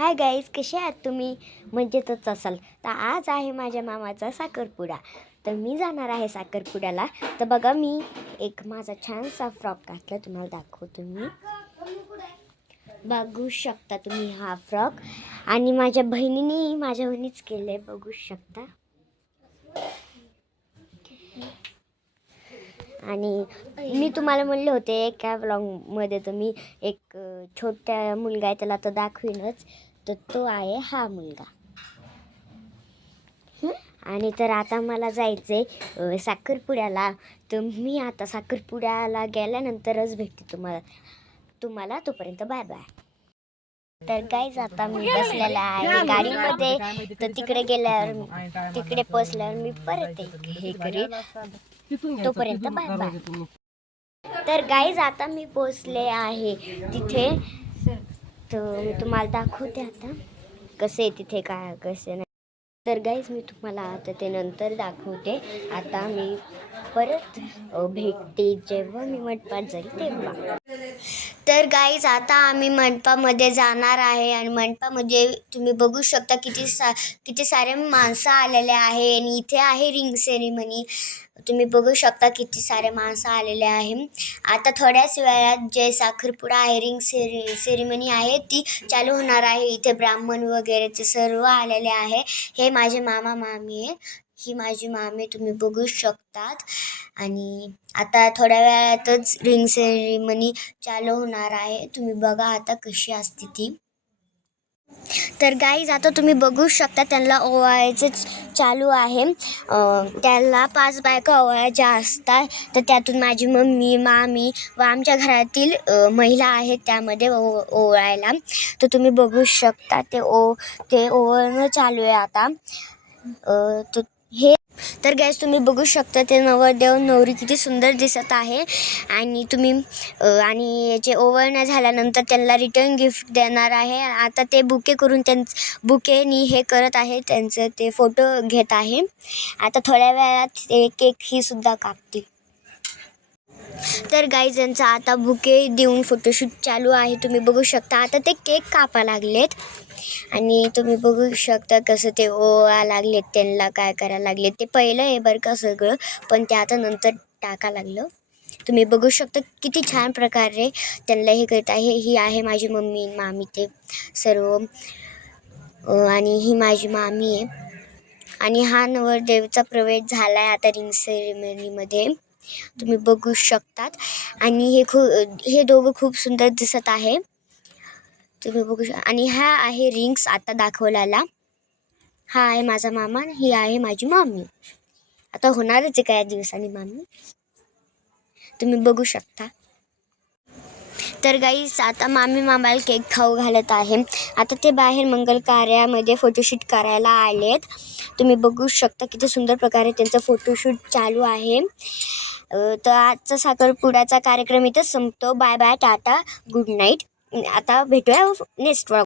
Hi guys, कसे आहात तुम्ही? मजेतच असाल. तर आज आहे माझ्या मामाचा साखरपुडा. तर मी जाणार आहे साखरपुड्याला. तर बघा, मी एक माझा छानसा फ्रॉक घातला, तुम्हाला दाखवतो. मी बघू शकता तुम्ही हा फ्रॉक. आणि माझ्या बहिणीच केलं आहे, बघू शकता. आणि मी तुम्हाला म्हणले होते एका व्लॉगमध्ये, तर मी एक छोटा मुलगा आहे त्याला तर दाखवीनच. तर तो आहे हा मुलगा. आणि तर आता मला जायचं आहे साखरपुड्याला. तर मी आता साखरपुड्याला गेल्यानंतरच भेटते तुम्हाला तोपर्यंत बाय बाय. तर गाईज, आता मी बसलेला आहे गाडीमध्ये. तर तिकडे पोचल्यावर मी परत हे करीन, तोपर्यंत बाय बाय. तर गाईज, आता मी पोचले आहे तिथे. तर मी तुम्हाला दाखवते आता कसे तिथे काय कसे नाही. तर गाईज, मी तुम्हाला आता ते नंतर दाखवते. आता मी परत भेटते जेव्हा मी मंडपात जाईल तेव्हा. तर गाईज, आता आम्ही मंडपामध्ये जाणार आहे. आणि मंडपामध्ये तुम्ही बघू शकता किती सारे माणसं आलेले आहे. आणि इथे आहे रिंग सेरेमनी. तुम्ही बघू शकता किती सारे माणसं आलेले आहे. आता थोड्याच वेळात जे साखरपुडा आहे, रिंग सेरेमनी आहे, ती चालू होणार आहे. इथे ब्राह्मण वगैरे ते सर्व आलेले आहे. हे माझे मामी आहे, ही माझी मामी, तुम्ही बघू शकतात. आणि आता थोड्या वेळातच रिंग सेरेमनी चालू होणार आहे. तुम्ही बघा आता कशी असते ती. तर गाईज, आता तुम्ही बघू शकता त्यांना ओवाळायचं चालू आहे. त्याला 5 बायका ओवाळायच्या असतात. तर त्यातून माझी मम्मी, मामी व आमच्या घरातील महिला आहेत त्यामध्ये ओवाळायला. तर तुम्ही बघू शकता ते ओवाळणं चालू आहे आता. तर गाईज, तुम्ही बघू शकता ते नवरदेव नवरी किती सुंदर दिसत आहे. आणि याचे ओवाळणं झाल्यानंतर त्यांना रिटर्न गिफ्ट देणार आहे. आता ते बुकेनी हे करत आहे, त्यांचं ते फोटो घेत आहे. आता थोड्या वेळात ते केक ही सुद्धा कापतील. तर गाईज, यांचा आता बुके देऊन फोटोशूट चालू आहे. तुम्ही बघू शकता आता ते केक कापा लागलेत. आणि तुम्ही बघू शकता कसं ते ओवा लागलेत, त्यांना काय करायला लागले. ते पहिलं आहे बरं का सगळं, पण ते आता नंतर टाका लागलं. तुम्ही बघू शकता किती छान प्रकारे त्यांना हे करत आहे. ही आहे माझी मम्मी, मामी ते सर्व. आणि ही माझी मामी आहे. आणि हा नवरदेवचा प्रवेश झाला आहे आता रिंग सेरेमनीमध्ये, तुम्ही बघू शकतात. आणि हे दोघं खूप सुंदर दिसत आहे, तुम्ही बघू शकता. आणि हा आहे रिंग्स आता दाखवलेला. हा आहे माझा मामा, ही आहे माझी मामी. आता होणारच आहे काही दिवसांनी मामी, तुम्ही बघू शकता. तर गाईस, आता मामी मामाला केक खाऊ घालत आहे. आता ते बाहेर मंगल कार्यामध्ये फोटोशूट करायला आलेत. तुम्ही बघू शकता किती सुंदर प्रकारे त्यांचं फोटोशूट चालू आहे. तर आजचा साखरपुड्याचा कार्यक्रम इथंच संपतो. Bye bye, tata, good night. आता भेटूया नेक्स्ट व्लॉग.